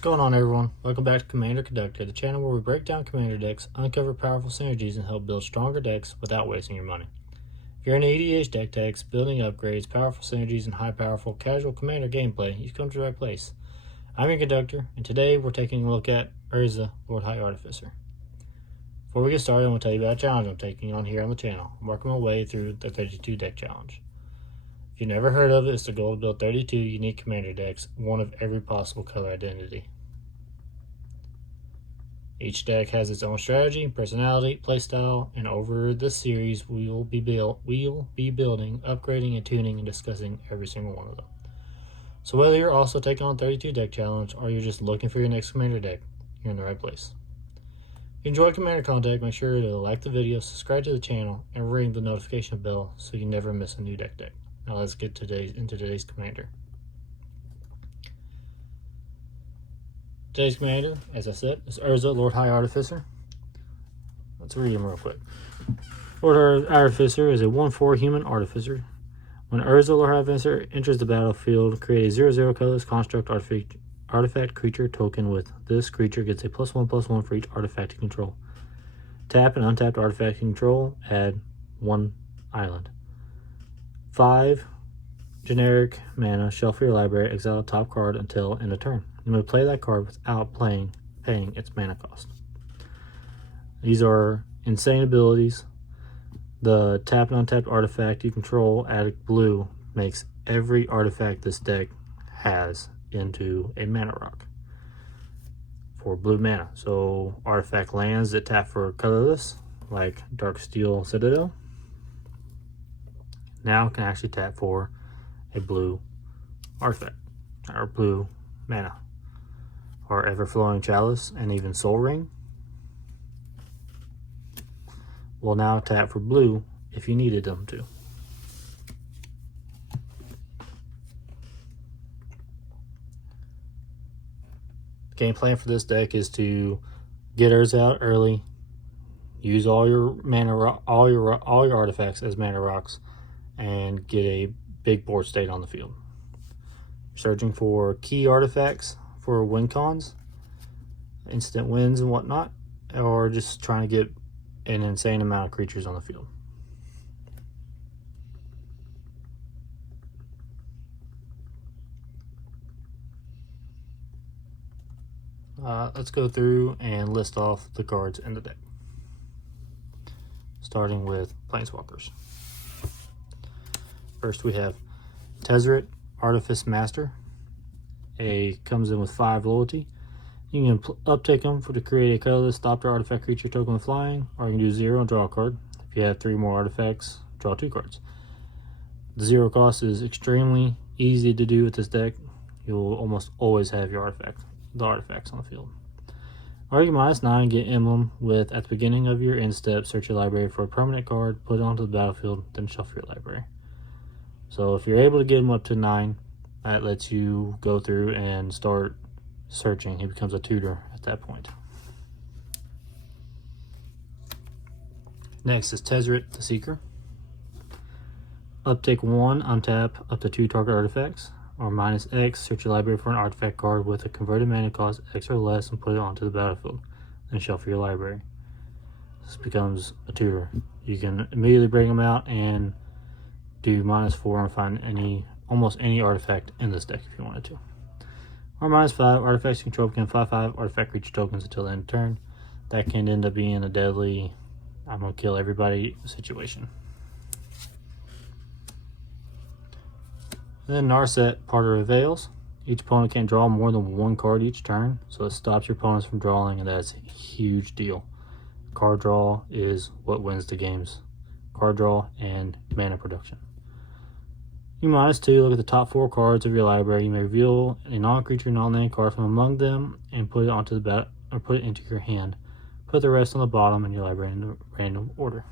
What's going on, everyone? Welcome back to Commander Conductor, the channel where we break down commander decks, uncover powerful synergies, and help build stronger decks without wasting your money. If you're into EDH deck techs, building upgrades, powerful synergies, and high powerful casual commander gameplay, you've come to the right place. I'm your Conductor, and today we're taking a look at Urza, Lord High Artificer. Before we get started, I want to tell you about a challenge I'm taking on here on the channel. I'm working my way through the 32 deck challenge. If you've never heard of it, it's the goal to build 32 unique commander decks, one of every possible color identity. Each deck has its own strategy, personality, playstyle, and over this series we'll be building, upgrading, and tuning and discussing every single one of them. So whether you're also taking on 32 deck challenge or you're just looking for your next commander deck, you're in the right place. If you enjoy Commander Contact, make sure to like the video, subscribe to the channel, and ring the notification bell so you never miss a new deck. Now let's get into today's commander. Today's commander, as I said, is Urza, Lord High Artificer. Let's read him real quick. Lord High Artificer is a 1/4 human artificer. When Urza, Lord High Artificer, enters the battlefield, create a 0/0 colorless construct artifact creature token with this creature gets a +1/+1 for each artifact you control. Tap an untapped artifact you control, add 1 island. 5 generic mana, shuffle your library, exile a top card until end of turn. You may play that card without paying its mana cost. These are insane abilities. The tap and untapped artifact you control, add blue, makes every artifact this deck has into a mana rock for blue mana. So artifact lands that tap for colorless, like Darksteel Citadel, now can actually tap for a blue artifact or blue mana. Or Everflowing Chalice and even Soul Ring will now tap for blue if you needed them to. The game plan for this deck is to get Urza out early, use all your mana, all your artifacts as mana rocks, and get a big board state on the field. Searching for key artifacts for win cons, instant wins and whatnot, or just trying to get an insane amount of creatures on the field. Let's go through and list off the cards in the deck, starting with Planeswalkers. First we have Tezzeret, Artifice Master. Comes in with 5 loyalty. You can uptake them to create a colorless stopper artifact creature token with flying, or you can do 0 and draw a card. If you have 3 more artifacts, draw 2 cards. The 0 cost is extremely easy to do with this deck. You'll almost always have your artifacts on the field. Or you can -9, get Emblem with, at the beginning of your end step, search your library for a permanent card, put it onto the battlefield, then shuffle your library. So if you're able to get him up to 9, that lets you go through and start searching. He becomes a tutor at that point. Next is Tezzeret the Seeker. Uptake 1, untap up to 2 target artifacts, or -X, search your library for an artifact card with a converted mana cost X or less and put it onto the battlefield. Then shuffle your library. This becomes a tutor. You can immediately bring him out and do -4 and find almost any artifact in this deck if you wanted to. Or -5, artifacts you control become 5/5 artifact creature tokens until the end of turn. That can end up being a deadly, I'm gonna kill everybody situation. And then Narset, Parter of Veils. Each opponent can draw more than 1 card each turn, so it stops your opponents from drawing, and that's a huge deal. Card draw is what wins the games. Card draw and mana production. You -2, look at the top 4 cards of your library. You may reveal a non-creature, non-land card from among them and put it onto the put it into your hand. Put the rest on the bottom in your library in random order.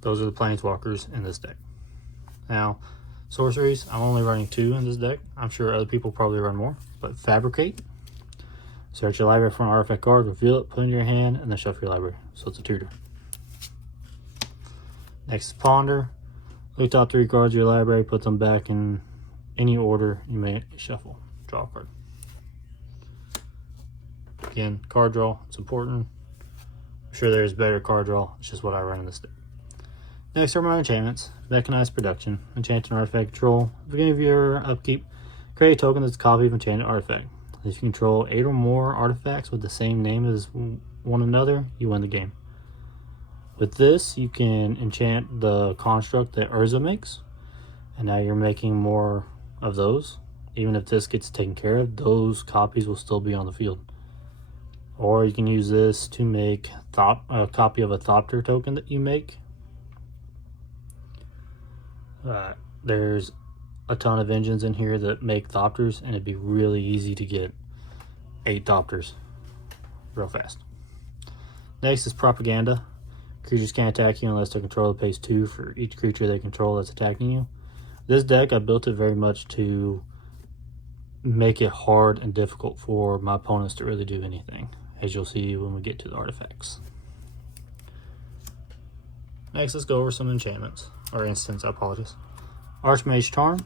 Those are the Planeswalkers in this deck. Now, sorceries, I'm only running 2 in this deck. I'm sure other people probably run more, but Fabricate. Search your library for an artifact card, reveal it, put it in your hand, and then shuffle your library. So it's a tutor. Next is Ponder. Look at top 3 cards of your library, put them back in any order you may shuffle. draw a card. Again, card draw, it's important. I'm sure there's better card draw, it's just what I run in this deck. Next are my enchantments. Mechanized Production. Enchanted artifact control. At the beginning of your upkeep, create a token that's a copy of enchanted artifact. If you control 8 or more artifacts with the same name as one another, you win the game. With this, you can enchant the construct that Urza makes, and now you're making more of those. Even if this gets taken care of, those copies will still be on the field. Or you can use this to make a copy of a Thopter token that you make. There's a ton of engines in here that make Thopters, and it'd be really easy to get 8 Thopters real fast. Next is Propaganda. Creatures can't attack you unless their controller pays 2 for each creature they control that's attacking you. This deck, I built it very much to make it hard and difficult for my opponents to really do anything, as you'll see when we get to the artifacts. Next, let's go over some enchantments, or instants, I apologize. Archmage Charm.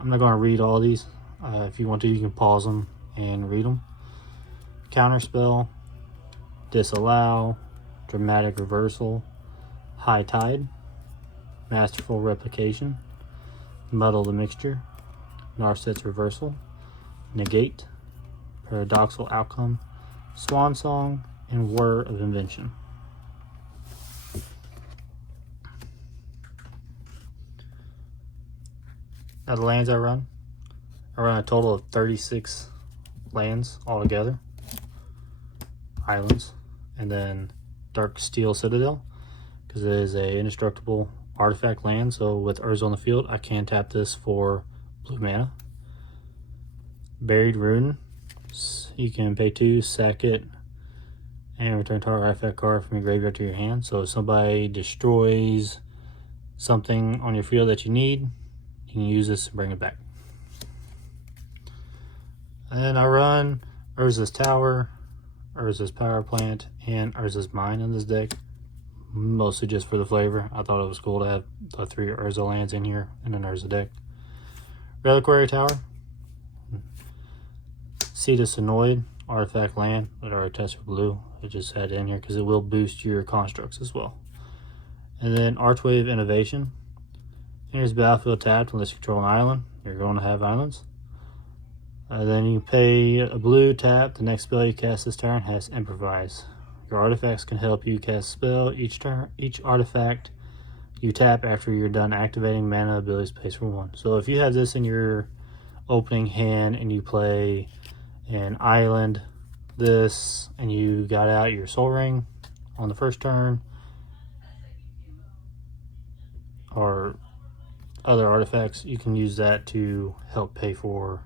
I'm not going to read all these. If you want to, you can pause them and read them. Counterspell, Disallow, Dramatic Reversal, High Tide, Masterful Replication, Muddle the Mixture, Narset's Reversal, Negate, Paradoxical Outcome, Swan Song, and Whir of Invention. Now the lands I run a total of 36 lands altogether, islands, and then Dark Steel Citadel, because it is a indestructible artifact land, so with Urza on the field, I can tap this for blue mana. Buried Ruin, you can pay 2, sack it, and return target artifact card from your graveyard to your hand. So if somebody destroys something on your field that you need, you can use this to bring it back. And I run Urza's Tower, Urza's Power Plant, and Urza's Mine in this deck, mostly just for the flavor. I thought it was cool to have the 3 Urza lands in here in an Urza deck. Reliquary Tower, Cetus Annoyed, artifact land, but our tests are blue. I just had it in here because it will boost your constructs as well. And then Archwave Innovation. Here's battlefield tapped unless you control an island. You're going to have islands. Then you pay a blue tap. The next spell you cast this turn has Improvise. Your artifacts can help you cast a spell each turn. Each artifact you tap after you're done activating mana abilities pays for 1. So if you have this in your opening hand and you play an island, this, and you got out your Soul Ring on the first turn, or other artifacts, you can use that to help pay for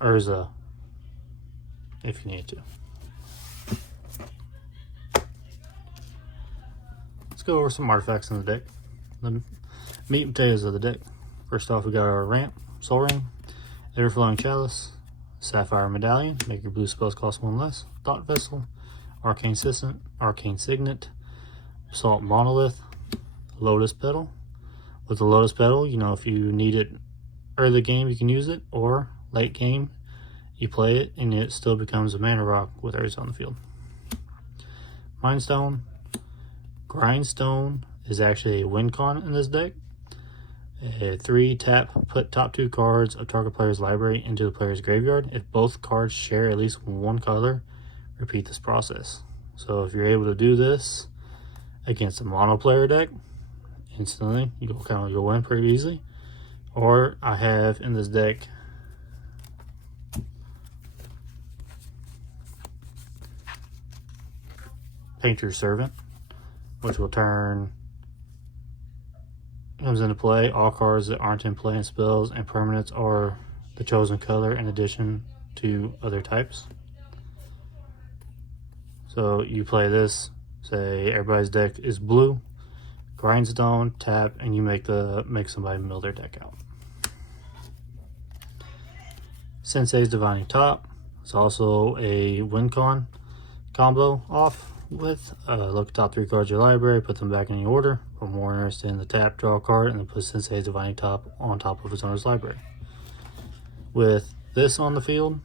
Urza if you need to. Let's go over some artifacts in the deck. The meat and potatoes of the deck. First off, we got our Ramp, Soul Ring, Everflowing Chalice, Sapphire Medallion, make your blue spells cost 1 less, Thought Vessel, Arcane Signet, Assault Monolith, Lotus Petal. With the Lotus Petal, you know, if you need it early game, you can use it, or late game, you play it, and it still becomes a mana rock with Urza on the field. Mindstone. Grindstone is actually a win con in this deck. A 3 tap, put top 2 cards of target player's library into the player's graveyard. If both cards share at least 1 color, repeat this process. So if you're able to do this against a mono player deck, instantly you'll win pretty easily. Or I have in this deck Painter's Servant, which will comes into play. All cards that aren't in play and spells and permanents are the chosen color in addition to other types. So you play this, say everybody's deck is blue, Grindstone, tap, and you make somebody mill their deck out. Sensei's Divining Top. It's also a win con combo off with look at top 3 cards of your library, put them back in the order. For more interested in the tap, draw a card, and then put Sensei's Divining Top on top of his owner's library. with this on the field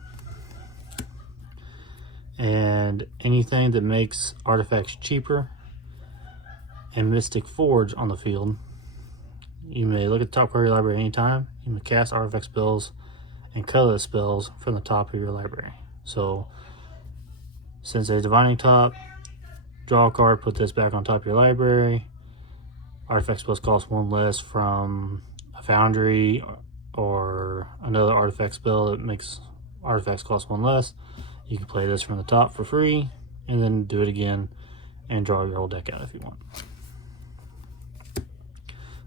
and anything that makes artifacts cheaper and Mystic Forge on the field, you may look at the top card of your library anytime. You may cast artifact spells and colorless spells from the top of your library. So since there's Divining Top, draw a card, put this back on top of your library. Artifact spells cost 1 less from a Foundry or another artifact spell that makes artifacts cost 1 less. You can play this from the top for free and then do it again and draw your whole deck out if you want.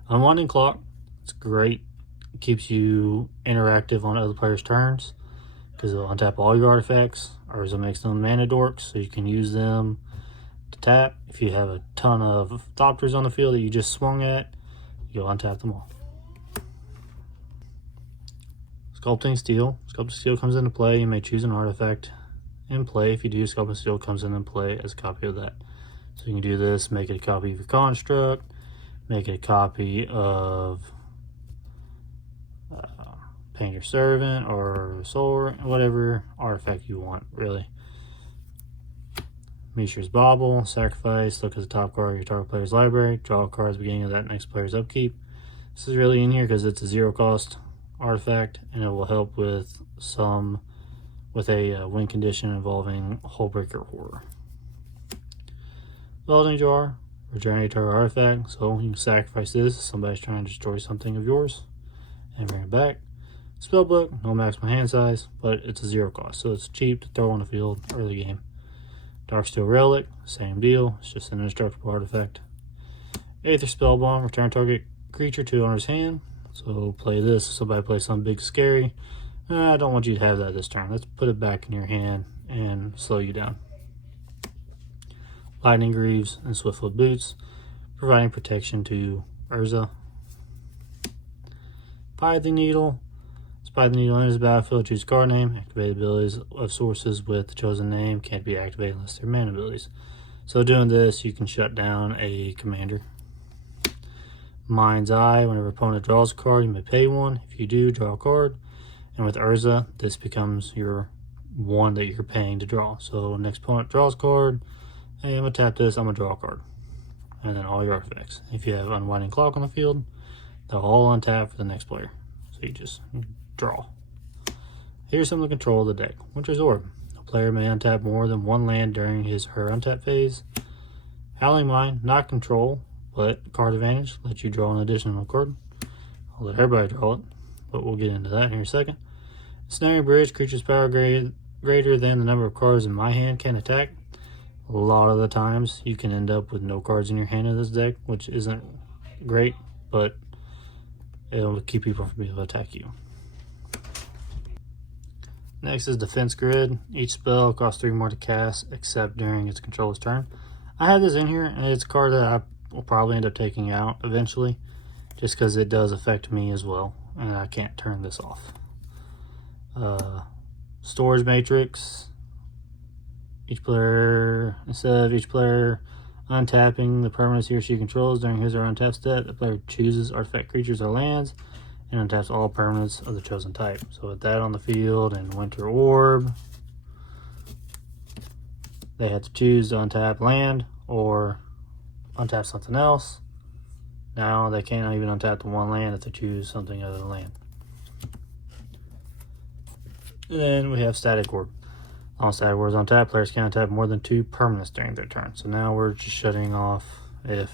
Unwinding Clock, it's great. It keeps you interactive on other players' turns because it'll untap all your artifacts. Urza makes them mana dorks, so you can use them to tap. If you have a ton of Thopters on the field that you just swung at, you'll untap them all. Sculpting Steel. Sculpting Steel comes into play. You may choose an artifact in play. If you do, Sculpting Steel comes in and play as a copy of that. So you can do this, make it a copy of your construct, make it a copy of Painter Servant or Soul, whatever artifact you want, really. Mishra's Bauble, sacrifice, look at the top card of your target player's library, draw a card at the beginning of that next player's upkeep. This is really in here because it's a 0 cost artifact and it will help with a win condition involving Hullbreaker Horror. Welding Jar, regenerate target artifact, so you can sacrifice this if somebody's trying to destroy something of yours and bring it back. Spellbook, no maximum hand size, but it's a 0 cost, so it's cheap to throw on the field early game. Darksteel Relic, same deal, it's just an indestructible artifact. Aether Spellbomb, return target creature to owner's hand. So play this if somebody plays something big scary. I don't want you to have that this turn. Let's put it back in your hand and slow you down. Lightning Greaves and Swiftfoot Boots, providing protection to Urza. Pithing Needle. Spy the Needle enters the battlefield, choose card name. Activate abilities of sources with the chosen name can't be activated unless they're mana abilities. So doing this, you can shut down a commander. Mind's Eye, whenever opponent draws a card, you may pay 1. If you do, draw a card. And with Urza, this becomes your one that you're paying to draw. So next opponent draws a card, hey, I'm going to tap this, I'm going to draw a card. And then all your artifacts. If you have Unwinding Clock on the field, they'll all untap for the next player. So you just draw. Here's some of the control of the deck. Winter's Orb. A player may untap more than 1 land during his or her untap phase. Howling Mine, not control, but card advantage. Let you draw an additional card. I'll let everybody draw it, but we'll get into that here in a second. Snaring Bridge, creature's power greater than the number of cards in my hand can attack. A lot of the times you can end up with no cards in your hand in this deck, which isn't great, but it'll keep people from being able to attack you. Next is Defense Grid. Each spell costs 3 more to cast, except during its controller's turn. I have this in here, and it's a card that I will probably end up taking out eventually, just because it does affect me as well, and I can't turn this off. Storage Matrix. Instead of each player untapping the permanents he or she controls during his or her untap step, the player chooses artifact creatures or lands and untaps all permanents of the chosen type. So with that on the field and Winter Orb, they had to choose to untap land or untap something else. Now they can't even untap the 1 land if they choose something other than land. And then we have Static Orb. On Static Orbs untap, players can't untap more than 2 permanents during their turn. So now we're just shutting off if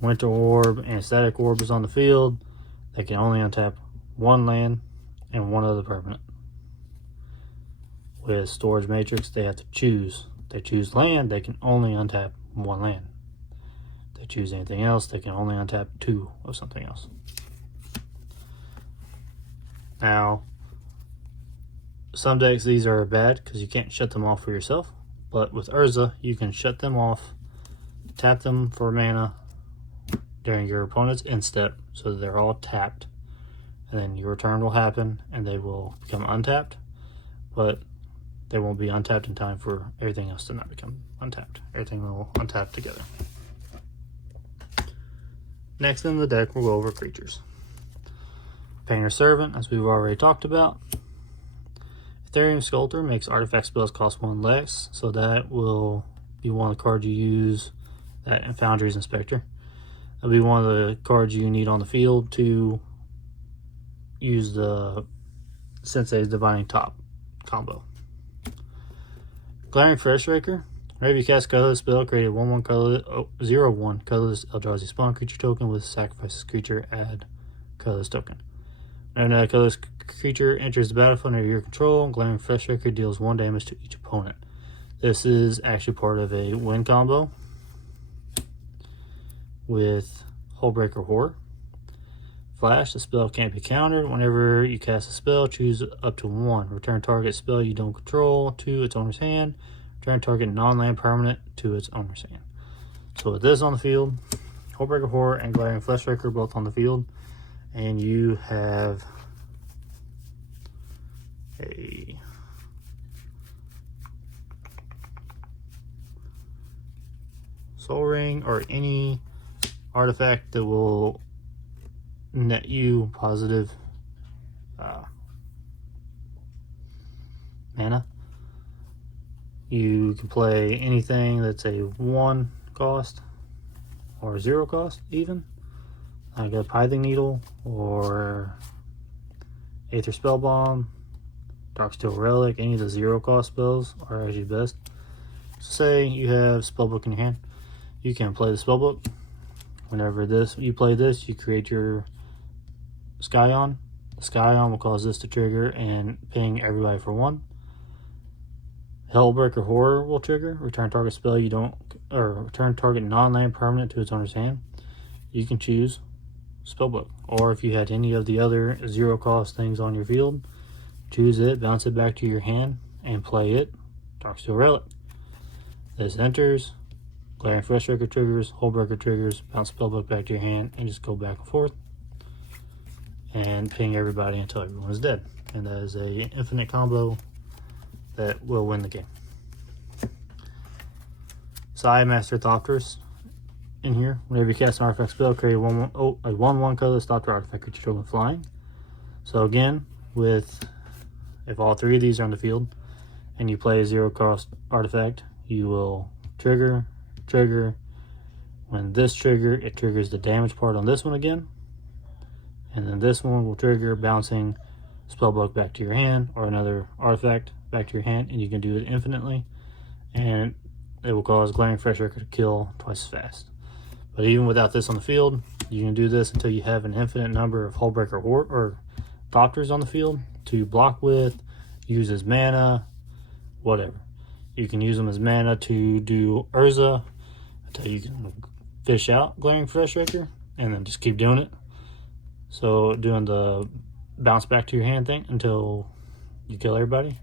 Winter Orb and Static Orb is on the field, they can only untap 1 land and 1 other permanent. With Storage Matrix, they have to choose. If they choose land, they can only untap 1 land. If they choose anything else, they can only untap 2 of something else. Now, some decks, these are bad because you can't shut them off for yourself. But with Urza, you can shut them off, tap them for mana during your opponent's end step so that they're all tapped. And then your turn will happen and they will become untapped. But they won't be untapped in time for everything else to not become untapped. Everything will untap together. Next in the deck, we'll go over creatures. Painter Servant, as we've already talked about. Ethereum Sculptor makes artifact spells cost 1 less, so that will be one of the cards you use. That and Foundry's Inspector. That'll be one of the cards you need on the field to use the Sensei's Divining Top combo. Glaring Freshraker. Whenever you cast a colorless spell, create a 1/1 colorless, 0/1 colorless Eldrazi spawn creature token with sacrifice this creature, add colorless token. Whenever that colorless creature enters the battlefield under your control, Glaring Freshraker deals 1 damage to each opponent. This is actually part of a win combo with Hullbreaker Horror. Flash, the spell can't be countered. Whenever you cast a spell, choose up to 1. Return target spell you don't control to its owner's hand. Return target non-land permanent to its owner's hand. So with this on the field, Hullbreaker Horror and Glaring Fleshraker both on the field, and you have a Soul Ring or any artifact that will net you positive mana. You can play anything that's a 1 cost or 0 cost, even like a Pithing Needle or Aether Spellbomb, Darksteel Relic. Any of the 0 cost spells are actually best. So say you have Spellbook in your hand, you can play the Spellbook. Whenever you play this, you create your Scion. The Scion will cause this to trigger and ping everybody for 1. Hullbreaker Horror will trigger. Return target spell you don't, or return target non-land permanent to its owner's hand. You can choose Spellbook, or if you had any of the other 0 cost things on your field, choose it, bounce it back to your hand, and play it. Darksteel Relic. This enters. Glaring Freshraker triggers, Hullbreaker triggers, bounce Spellbook back to your hand, and just go back and forth and ping everybody until everyone is dead. And that is a infinite combo that will win the game. Sai Master Thopterus in here. Whenever you cast an artifact spell, create a 1/1 colorless Thopter artifact creature token flying. So again, if all 3 of these are on the field and you play a 0 cost artifact, you will trigger. When this trigger, it triggers the damage part on this one again, and then this one will trigger, bouncing Spellbook back to your hand or another artifact back to your hand, and you can do it infinitely, and it will cause Glaring Freshraker to kill twice as fast. But even without this on the field, you can do this until you have an infinite number of Hullbreaker Horror or Thopters on the field to block with, use as mana, whatever. You can use them as mana to do Urza until you can fish out Glaring Freshraker, and then just keep doing it. So doing the bounce back to your hand thing until you kill everybody.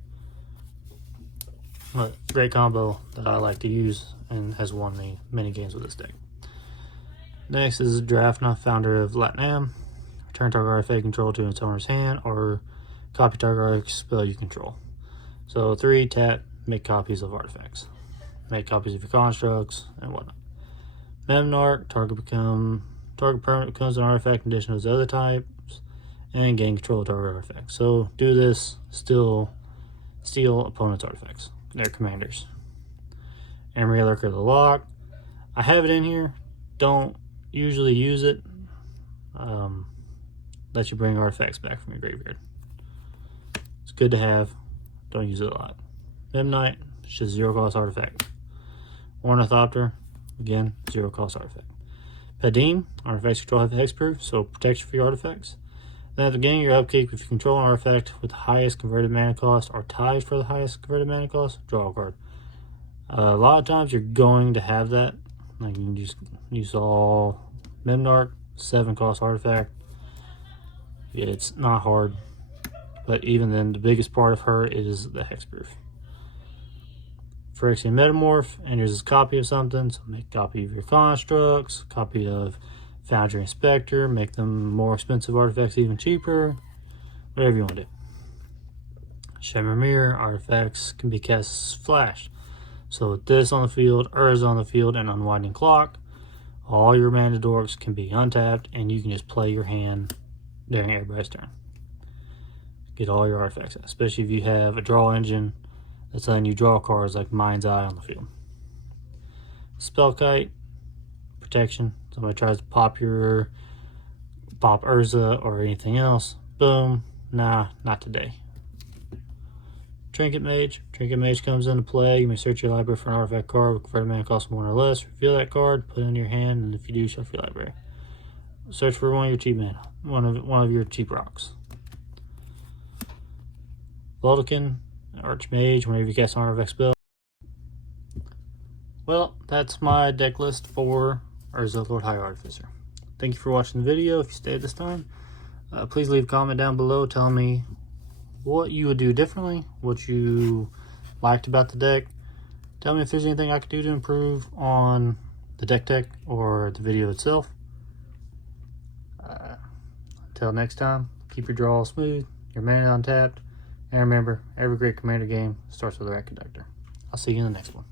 But great combo that I like to use and has won me many games with this deck. Next is Drafna, founder of Latinam. Return target artifact control to its owner's hand, or copy target artifact spell you control. So 3 tap, make copies of artifacts. Make copies of your constructs and whatnot. Memnarch, target permanent becomes an artifact in addition to those other types, and gain control of target artifacts. So do this, steal opponent's artifacts, their commanders. Emery Lurker of the Lock. I have it in here, don't usually use it. Let you bring artifacts back from your graveyard. It's good to have, don't use it a lot. Midnight, it's just 0 cost artifact. Ornithopter, again, 0 cost artifact. Padim, artifacts control have hexproof, so protection for your artifacts. Then at the beginning of your upkeep, if you control an artifact with the highest converted mana cost or tied for the highest converted mana cost, draw a card. A lot of times you're going to have that. Like you saw Memnarch, 7 cost artifact. It's not hard, but even then, the biggest part of her is the hexproof. Phyrexian Metamorph, enters a copy of something, so make a copy of your constructs, copy of Foundry Inspector, make them more expensive artifacts even cheaper, whatever you want to do. Shimmer Mirror, artifacts can be cast as flash. So with this on the field, Urza on the field, and Unwinding Clock, all your mana dorks can be untapped, and you can just play your hand during everybody's turn. get all your artifacts out, especially if you have a draw engine that's letting you draw cards like Mind's Eye on the field. Spell Kite, protection. Somebody tries to pop Urza or anything else. Boom. Nah, not today. Trinket Mage. Trinket Mage comes into play. You may search your library for an artifact card with converted mana cost 1 or less. Reveal that card, put it in your hand, and if you do, shuffle your library. Search for one of your cheap mana, one of your cheap rocks. Voldikin, Archmage, whenever you cast an artifact spell. Well, that's my deck list for Urza, Lord High Artificer. Thank you for watching the video. If you stayed this time, please leave a comment down below telling me what you would do differently, what you liked about the deck. Tell me if there's anything I could do to improve on the deck tech or the video itself. Until next time, keep your draw smooth, your mana untapped, and remember, every great Commander game starts with a Conductor. I'll see you in the next one.